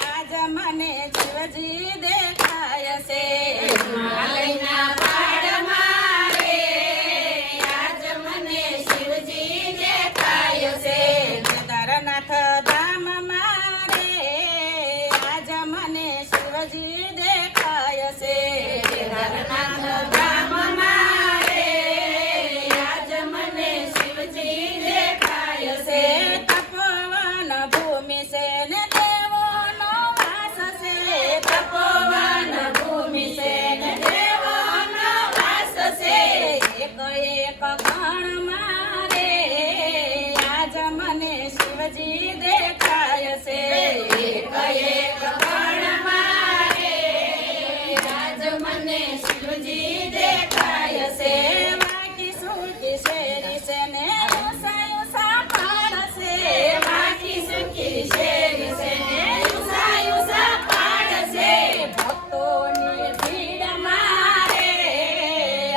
આજ મને શિવજી દેખાય છે હિમાલયના પહાડમાં રે આજ મને શિવજી દેખાય છે કેદારનાથ ધામમાં રે આજ મને શિવજી દેખાય છે કેદારનાથ ધામમાં રે આજ મને શિવજી દેખાય છે તપોવન ભૂમિ છે ને દેવોનો વાસ છે તપોવન ભૂમિ છે ને દેવોનો વાસ છે એક એક કણમાં રે આજ મને શિવજી દેખાય છે એક એક કણમાં રે આજ મને શિવજી દેખાય છે વાકી સુકી શેરી છે ને ઉષા પહાડ છે વાકી સુકી શેરી છે ને યુસા પહાડ છે ભક્તોની ભીડ મારે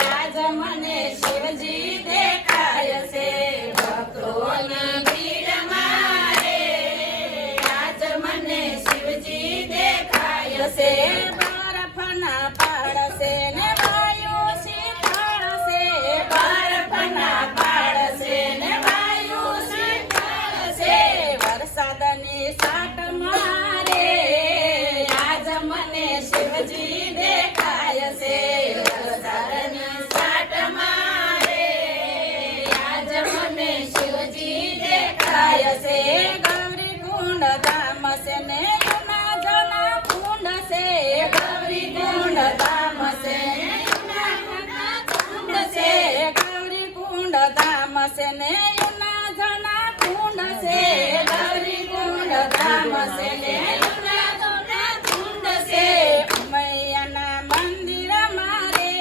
આજ મને શિવજી દેખાય છે ભક્તોની ભીડમાં રે આજ મને શિવજી દેખાય છે બરફના પહાડ છે ને વાયુ શીતળ છે બરફના પહાડ છે ને વાયુ શીતળ છે વરસાદની સાટ મારે આજ મને શિવજી દેખાય છે વરસાદની સાટમાં રે આજ મને શિવજી દેખાય છે ગૌરી કુંડ ધામ છે ને યુના જના કુંડ છે ગૌરી કુંડ ધામ છે યુના કુંડ છે ગૌરી કુંડ ધામ છે ને યુના જના કુંડ છે ગૌરી કુંડ ધામ છે ને યુના કુંડ છે મૈયાના મંદિર મારે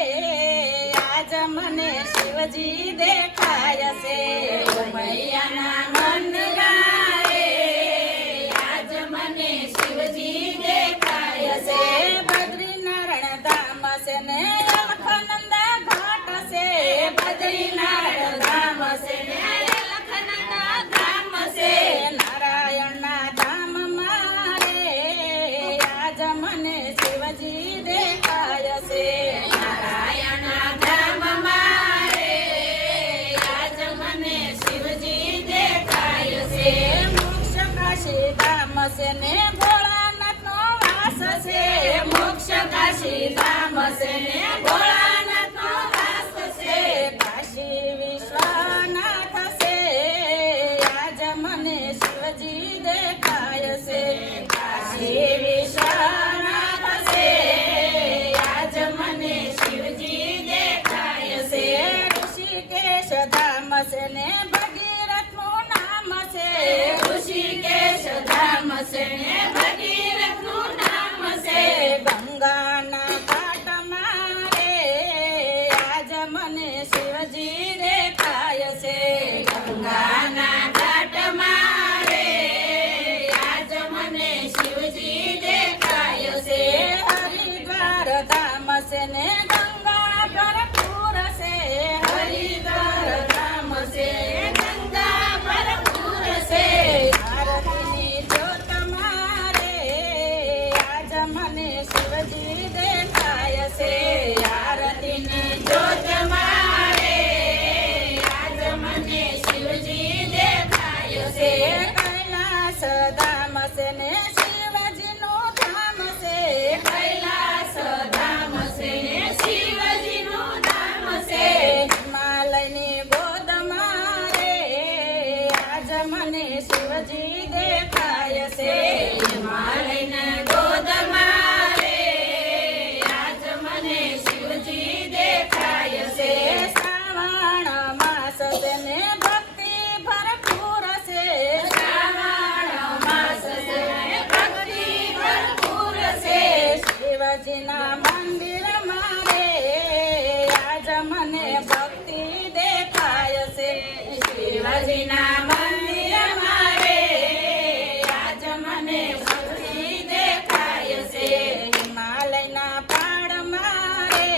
આજ મને શિવજી દેખાય છે મૈયાના મંદિરા રે આજ મને શિવજી દેખાય છે બદ્રીનારાયણ ધામ છે ને અલખનંદા ઘાટ છે બદ્રીનાથ ધામ છે ને લખનના ધામ છે નારાયણના ધામ મારે આજ મને શિવજી દેખાય છે નારાયણના ધામમાં રે આજ મને શિવજી દેખાય છે મોક્ષ કાશી ધામ છે ને ભોળાનાથનો વાસ છે મોક્ષ કાશી ધામ છે ને ભોળાનાથનો વાસ છે કાશી વિશ્વનાથ છે આજ મને શિવજી દેખાય છે કાશી વિશ્વનાથ છે આજ મને શિવજી દેખાય છે ઋષિકેશ ધામ છે ને ભગીરથનું નામ છે ઋષિકેશ ધામ છે ને ભગીરથનું નામ છે ગંગાના ઘાટ મારે આજ મને શિવજી દેખાય છે ગંગાના ઘાટમાં રે આજ મને શિવજી દેખાય છે હરિદ્વાર ધામ છે ને ગંગા ભરપૂર છે હરિદ્વાર ધામ છે ગંગા ભરપૂર છે આરતીની જ્યોત મારે આજ મને શિવજી દેખાય છે આરતીની જ્યોત મારે આજ મને શિવજી દેખાય છે કૈલાસ ધામ છે ને શિવજીનું ધામ છે કૈલાસ ધામ છે ને શિવજીનું ધામ છે હિમાલયની ગોદ મારે આજ મને શિવજી દેખાય છે હિમાલયના ગોદમાં રે આજ મને શિવજી દેખાય છે શ્રાવણ માસ છે ને ભક્તિ ભરપૂર છે શ્રાવણ માસ છે ભક્તિ ભરપૂર છે શિવજીના મંદિર મારે આજ મને ભક્તિ દેખાય છે શિવજીના મંદિરમાં રે આજ મને ભક્તિ દેખાય છે હિમાલયના પહાડ મારે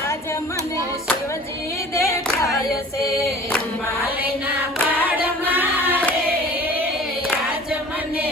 આજ મને શિવજી દેખાય છે હિમાલયના પહાડમાં રે આજ મને